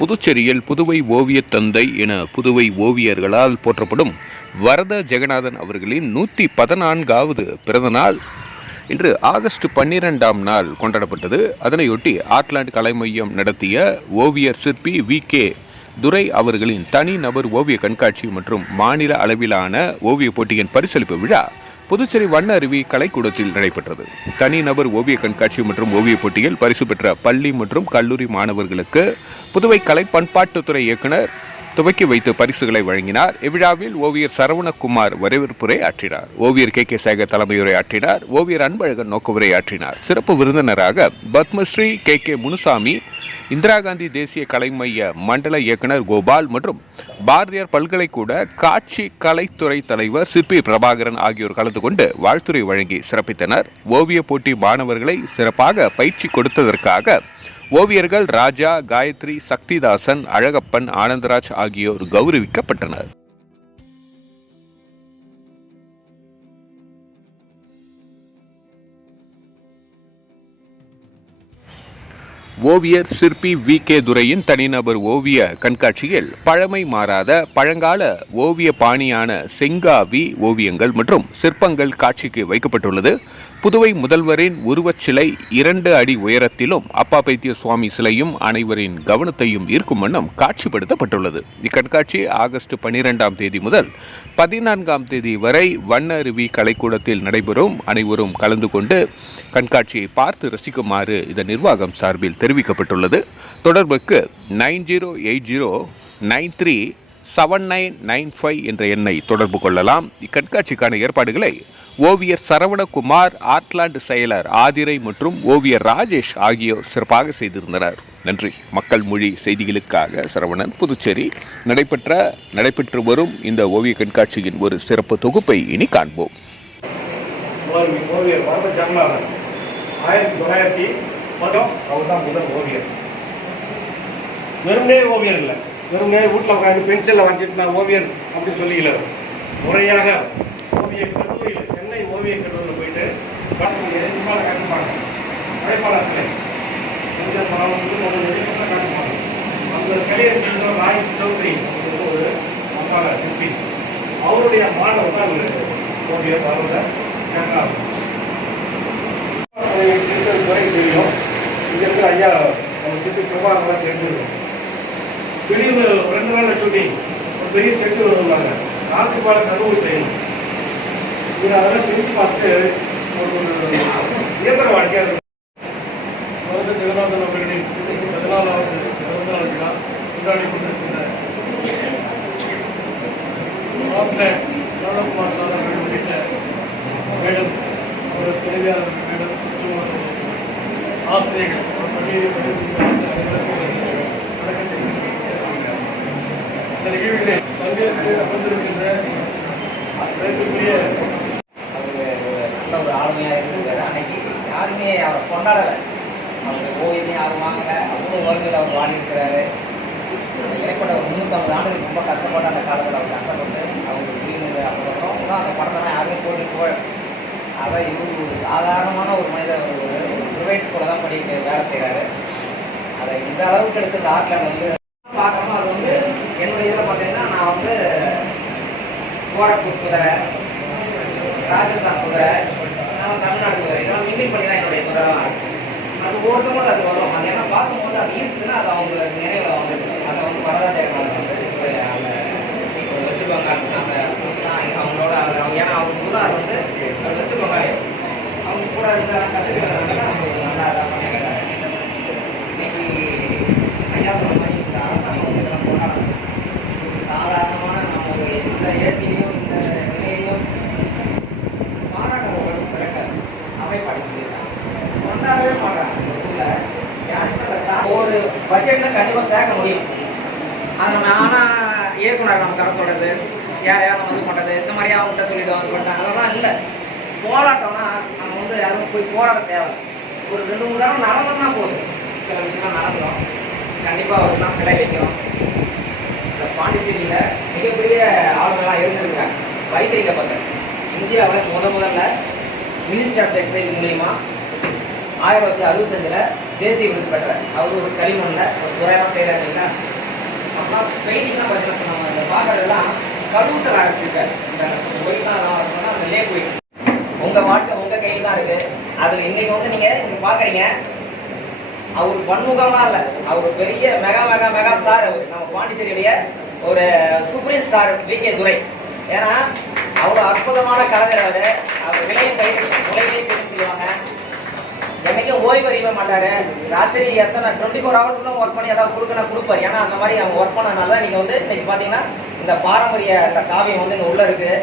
புதுச்சேரியில் புதுவை ஓவியத் தந்தை என புதுவை ஓவியர்களால் போற்றப்படும் வரத ஜெகநாதன் அவர்களின் 114வது பிறந்த நாள் இன்று ஆகஸ்ட் 12ஆம் நாள் கொண்டாடப்பட்டது. அதனையொட்டி ஆர்ட்லாண்ட் கலை மையம் நடத்திய ஓவியர் சிற்பி வி.கே. துரை அவர்களின் தனிநபர் ஓவிய கண்காட்சி மற்றும் மாநில அளவிலான ஓவிய போட்டியின் பரிசளிப்பு விழா புதுச்சேரி வண்ண அருவி கலைக்கூடத்தில் நடைபெற்றது. தனிநபர் ஓவிய கண்காட்சி மற்றும் ஓவிய போட்டியில் பரிசு பெற்ற பள்ளி மற்றும் கல்லூரி மாணவர்களுக்கு புதுவை கலை பண்பாட்டுத்துறை இயக்குனர் துவக்கி வைத்து பரிசுகளை வழங்கினார். இவ்விழாவில் ஓவியர் சரவணகுமார் வரவேற்புரை ஆற்றினார். ஓவியர் கே. சேகர் தலைமையுரை ஆற்றினார். ஓவியர் அன்பழகன் நோக்குவுரை ஆற்றினார். சிறப்பு விருந்தினராக பத்மஸ்ரீ கே. முனுசாமி, இந்திரா காந்தி தேசிய கலை மைய மண்டல இயக்குனர் கோபால் மற்றும் பாரதியார் பல்கலைக்கூட காட்சி கலைத்துறை தலைவர் சிற்பி பிரபாகரன் ஆகியோர் கலந்து கொண்டு வாழ்த்துரை வழங்கி சிறப்பித்தனர். ஓவிய போட்டி மாணவர்களை சிறப்பாக பயிற்சி கொடுத்ததற்காக ஓவியர்கள் ராஜா, காயத்ரி, சக்திதாசன், அழகப்பன், ஆனந்தராஜ் ஆகியோர் கௌரவிக்கப்பட்டனர். ஓவியர் சிற்பி வி.கே. துரையின் தனிநபர் ஓவிய கண்காட்சியில் பழமை மாறாத பழங்கால ஓவிய பாணியான செங்காவி ஓவியங்கள் மற்றும் சிற்பங்கள் காட்சிக்கு வைக்கப்பட்டுள்ளது. புதுவை முதல்வரின் உருவச்சிலை 2 அடி உயரத்திலும் அப்பா பைத்திய சுவாமி சிலையும் அனைவரின் கவனத்தையும் ஈர்க்கும் வண்ணம் காட்சிப்படுத்தப்பட்டுள்ளது. இக்கண்காட்சி ஆகஸ்ட் 12ஆம் தேதி முதல் 14ஆம் தேதி வரை வண்ண அருவி கலைக்கூடத்தில் நடைபெறும். அனைவரும் கலந்து கொண்டு கண்காட்சியை பார்த்து ரசிக்குமாறு இதன் நிர்வாகம் சார்பில் தெரிவிக்கப்பட்டுள்ளது. தொடர்புக்கு 9080937995 என்ற எண்ணை தொடர்பு கொள்ளலாம். இக்கண்காட்சிக்கான ஏற்பாடுகளை ஓவியர் சரவணகுமார், ஆர்ட்லாண்ட் செயலர் ஆதிரை மற்றும் ஓவியர் ராஜேஷ் ஆகியோர் சிறப்பாக செய்திருந்தனர். நன்றி. மக்கள் மொழி செய்திகளுக்காக சரவணன், புதுச்சேரி. நடைபெற்று வரும் இந்த ஓவிய கண்காட்சியின் ஒரு சிறப்பு தொகுப்பை இனி காண்போம். ஓவியர் வரத ஜெகநாதன் 1910 அவர் தான் முதல் ஓவியர். வெறுமனே ஓவியர் இல்லை, வெறுமனே வீட்டில் உட்காந்து பென்சிலில் வரைஞ்சிட்டு நான் ஓவியர் அப்படின்னு சொல்லிக்கல. முறையாக ஓவிய கல்லூரியில், சென்னை ஓவிய கல்லூரியில் போயிட்டு சிம்பாவில் காட்டுப்பாங்க. மழைப்பாளர் சிலை கொஞ்சம் காட்டுப்பாங்க. அந்த சிலையை செஞ்ச ராய் சௌத்ரி ஒரு அம்பாளர் சிற்பி, அவருடைய மாணவர் தான் ஓவியர் வரத ஜெகநாதன். துறை தெரியும். இங்கே இருக்கிற ஐயா நம்ம சிற்பி பிரபாகரன் தெரிஞ்சிருக்கோம். வெளியில் 2 நாள் ஷூட்டிங், ஒரு பெரிய செட்டு வருவாங்க. 4 பால கல்லூரி செய்யணும். இது அதெல்லாம் செஞ்சு பார்த்து ஒரு இயந்திர வாழ்க்கையாக இருக்கும். வரத ஜெகநாதன் அவர்களின் 14வது பிறந்த நாள் விழா கொண்டாடி கொண்டிருக்கின்ற சரவணகுமார் சார் அவர்கள் உள்ளிட்ட மேடம், ஒரு துணைவியாளர் மேடம், ஆசிரியர்கள், இந்த நிகழ்விலே பங்கேற்று அமர்ந்திருக்கின்ற ஒரு ஆளுமையாக இருந்திருக்காரு. அன்னைக்கு யாருமே அவரை கொண்டாடலை. அவங்க ஓவியத்தையும் யாரும் வாங்கல. அவ்வளோ வாழ்க்கையில் அவர் வாடியிருக்கிறாரு. இடைப்பட்ட ஒரு 350 ஆண்டுகள் ரொம்ப கஷ்டப்பட்டு அந்த காலத்தில் அவர் கஷ்டப்பட்டு அவங்க தீர்ந்து அப்புறம் அந்த படத்தெல்லாம் யாருமே போட்டு அதை இவர் ஒரு சாதாரணமான ஒரு மனிதர், ஒரு ப்ரைவேட் ஸ்கூலில் தான் வேலை செய்கிறாரு. அதை இந்த அளவுக்கு எடுத்து இந்த ஆர்ட்லாண்ட் வந்து பார்க்கணும். அது வந்து என்னுடைய இதில் பார்த்தீங்கன்னா நான் வந்து கோரக்பூர் குதிரை, ராஜஸ்தான் குதிரை, தமிழ்நாடு குதிரை, இதெல்லாம் மிங்கில் பண்ணி தான் என்னுடைய குதிரைலாம் இருக்குது. அது ஒவ்வொருத்தவங்களும் அது வரும். அது என்ன பார்க்கும்போது அது இருக்குதுன்னா அது அவங்க நினைவில் வந்துருக்கு. அதை வந்து வரதா ஜெகநாதன் வந்து அந்த வெஸ்ட் பெங்கால் அந்த அவங்களோட ஏன்னா அவங்க குருவார் வந்து அது வெஸ்ட் பெங்கால் அவங்க கூட இருந்தால் கற்றுக்கிறதுனால அவங்க நல்லா இதாக பண்ணிக்கிறாங்க. இன்னைக்கு ஐயா சொன்ன மாதிரி இந்த அரசாங்கம் வந்து இதெல்லாம் கொண்டாடணும். சாதாரணமான நம்ம இந்த இயற்கையிலையும் இந்த நிலையிலையும் பாராட்டுறவங்க சிறக்காது. அமைப்பாடி சொல்லியிருக்காங்க, கொண்டாடவே மாட்டாங்க. இந்த ஊரில் யாருமே ஒரு பட்ஜெட்டில் கண்டிப்பாக சேர்க்க முடியும். அதை நானாக இயக்குனர் நம்ம கரை சொல்கிறது, யார் வந்து பண்ணுறது, இந்த மாதிரி அவங்ககிட்ட சொல்லிட்டு வந்து பண்ணுறாங்க. அதெல்லாம் இல்லை. போராட்டம்னா நம்ம வந்து யாரும் போய் போராட தேவை. ஒரு 2-3 தடவை நடந்தோம்னா போதும். சில விஷயம்லாம் நடந்துடும். கண்டிப்பாக அவருக்குலாம் சிலை வைக்கணும். இந்த பாண்டிச்சேரியில் மிகப்பெரிய ஆளுங்கள்லாம் இருந்திருக்காங்க. வைத்திரிக்கப்பட்டது இந்தியாவில் முதல்ல மினிஸ்டர் ஆஃப் டெக்ஸ்டைல் மூலிமா 1965 தேசிய விருது பெற்றார். அவர் ஒரு களிமண்ணில் ஒரு துறையாக செய்கிறாங்க. நார்மலாக பெயிண்டிங்லாம் பார்த்தீங்கன்னா நம்ம இந்த பார்க்குறதெல்லாம் கழுவுத்தில் ஆரம்பிச்சிருக்காரு. இந்த ஒயிட்லாம் சொன்னால் அந்த லேக் ஒயிட் உங்கள் வாழ்க்கை உங்கள் கையில் தான் இருக்குது. அதில் இன்றைக்கி வந்து நீங்கள் இங்கே பார்க்குறீங்க, அவர் பன்முகம்லாம் இல்லை, அவர் பெரிய மெகா மெகா மெகா ஸ்டார். அவர் நம்ம பாண்டிச்சேரியுடைய ஒரு சுப்ரீம் ஸ்டார் வி.கே. துரை. ஏன்னா அவ்வளோ அற்புதமான கலைஞர் அவர். அவர் விலையும் உலகிலையும் தெரிஞ்சு சொல்லுவாங்க. என்றைக்கும் ஓய்வு அறிய மாட்டார். ராத்திரி எத்தனை 24 ஹவர்ஸ்க்குள்ள ஒர்க் பண்ணி ஏதாவது கொடுப்பார். ஏன்னா அந்த மாதிரி அவங்க ஒர்க் பண்ணதுனால தான் நீங்கள் வந்து இன்னைக்கு பார்த்தீங்கன்னா இந்த பாரம்பரிய இந்த காவியம் வந்து இங்கே உள்ளே இருக்குது.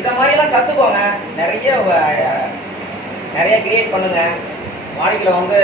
இதை மாதிரிலாம் கற்றுக்கோங்க, நிறைய கிரியேட் பண்ணுங்க. வாழ்க்கையில் வந்து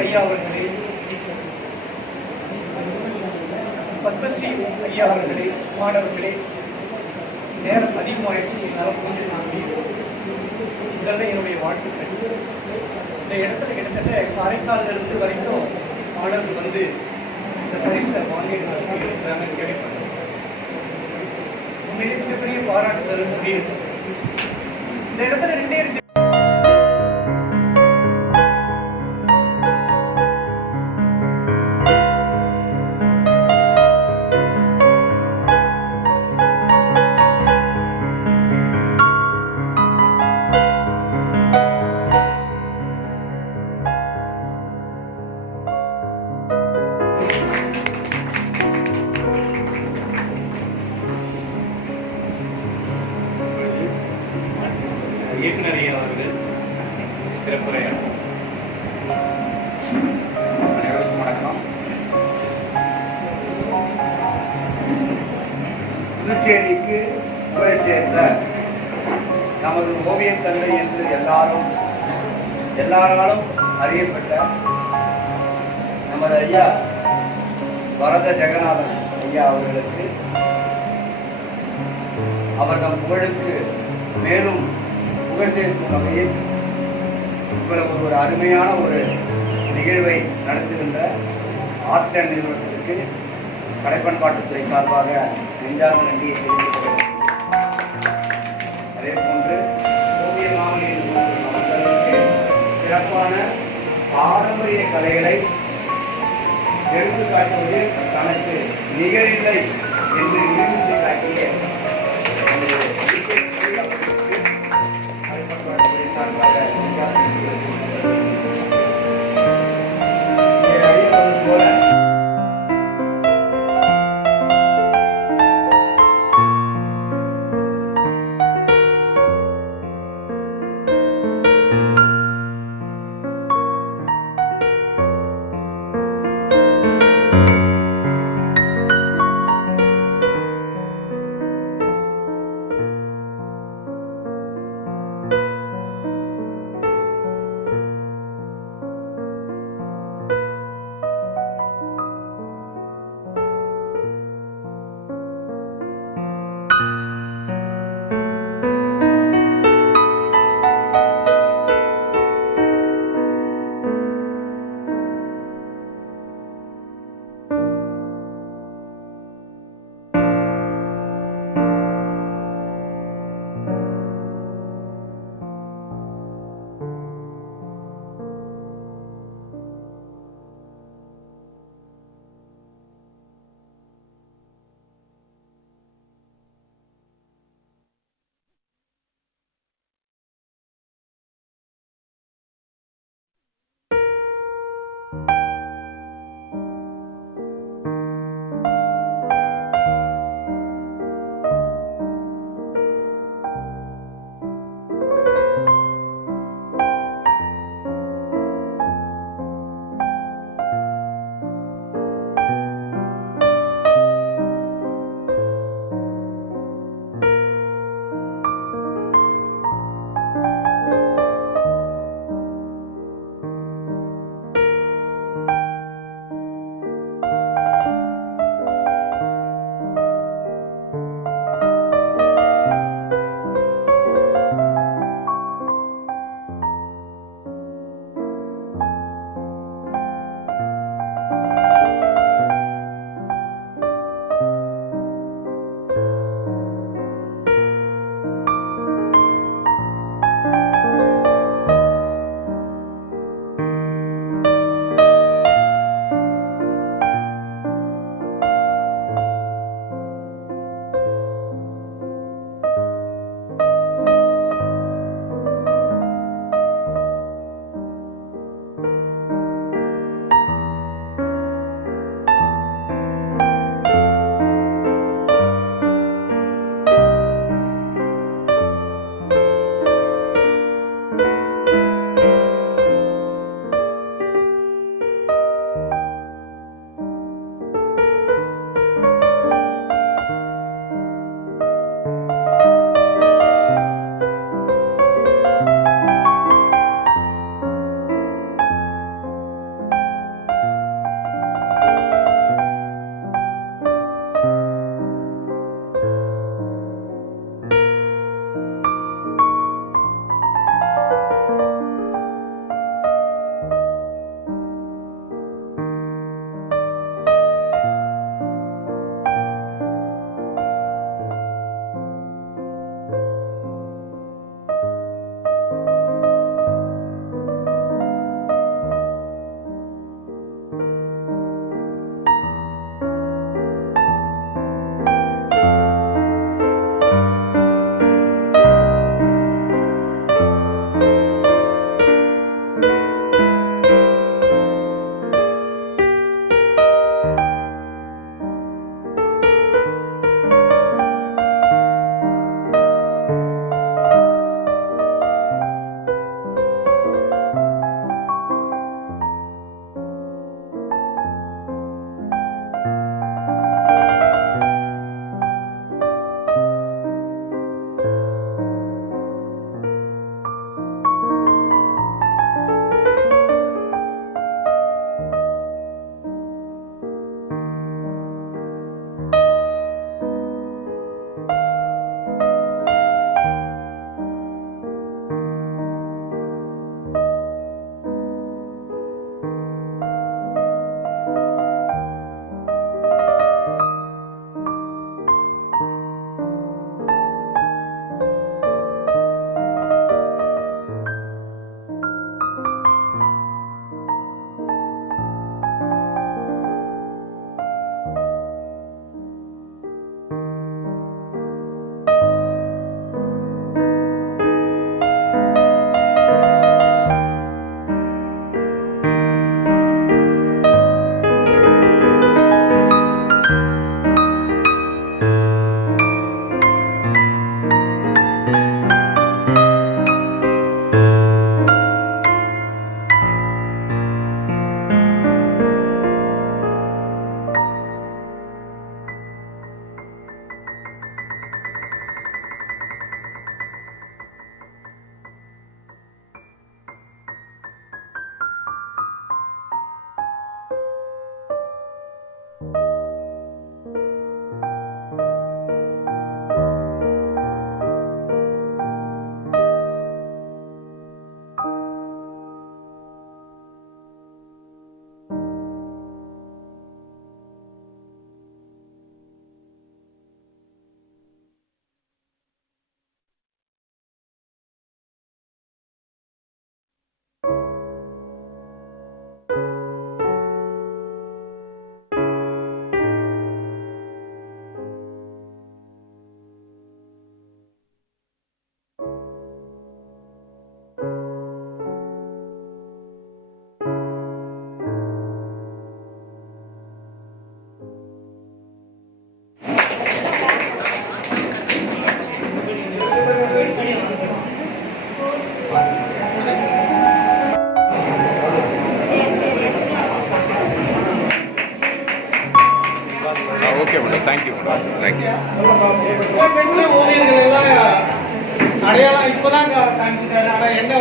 ஐயா அவர்களே, பத்மஸ்ரீ ஐயா அவர்களே, மாணவர்களே, நேரம் அதிகமாயிடுச்சு, என்னால் புரிஞ்சுக்க இதெல்லாம் என்னுடைய வாழ்த்துக்கள். இந்த இடத்துல கிட்டத்தட்ட காரைக்காலிலிருந்து வரைக்கும் மாணவர்கள் வந்து இந்த பரிசை வாங்கியிருந்தாங்க கேள்விப்பட்டேன். உண்மையிலே மிகப்பெரிய பாராட்டு தரும் முடியும். இந்த இடத்துல ரெண்டே இயக்குனர் ஐயா அவர்கள் சிறப்புரையாளர். அனைவருக்கும் வணக்கம். புதுச்சேரிக்கு புகழை சேர்த்த நமது ஓவியத் தந்தை என்று எல்லாராலும் அறியப்பட்ட நமது ஐயா வரத ஜெகநாதன் ஐயா அவர்களுக்கு அவர்தம் புகழுக்கு மேலும் புகழ் சேர்க்கும் வகையில் இவ்வளவு ஒரு அருமையான ஒரு நிகழ்வை நடத்துகின்ற ஆர்ட்லேண்ட் நிறுவனத்திற்கு கலைப்பண்பாட்டுத்துறை சார்பாக நெஞ்சார்ந்த நன்றியை தெரிவித்துக் அதே போன்று ஓவிய மாமனியின் அவர்களுக்கு சிறப்பான பாரம்பரிய கலைகளை எடுத்து காட்டுவதில் தனக்கு நிகரில்லை என்று நிரூபித்து காட்டிய கலைப்பண்பாட்டுத்துறை சார்பாக நெஞ்சார்ந்த நன்றி தெரிவித்துக் போல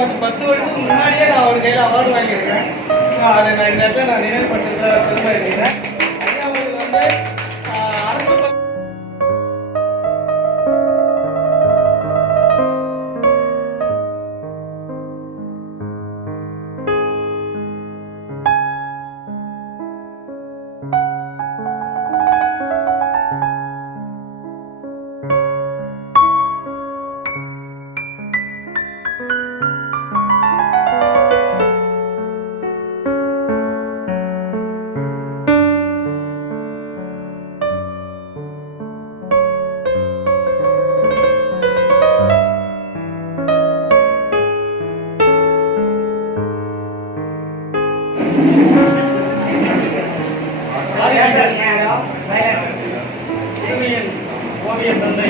பார்த்து 10 வருஷத்துக்கு முன்னாடியே நான் அவர் கையில் அவார்டு வாங்கியிருக்கேன். அதை நான் இந்த இடத்துல நான் நினைவுபடுத்துறத பெருமை இருக்கிறேன். ஐயா அவர்கள் வந்து அரசு பேசுறீங்க, ஏதோ silent. புதுவையின் ஓவிய தந்தை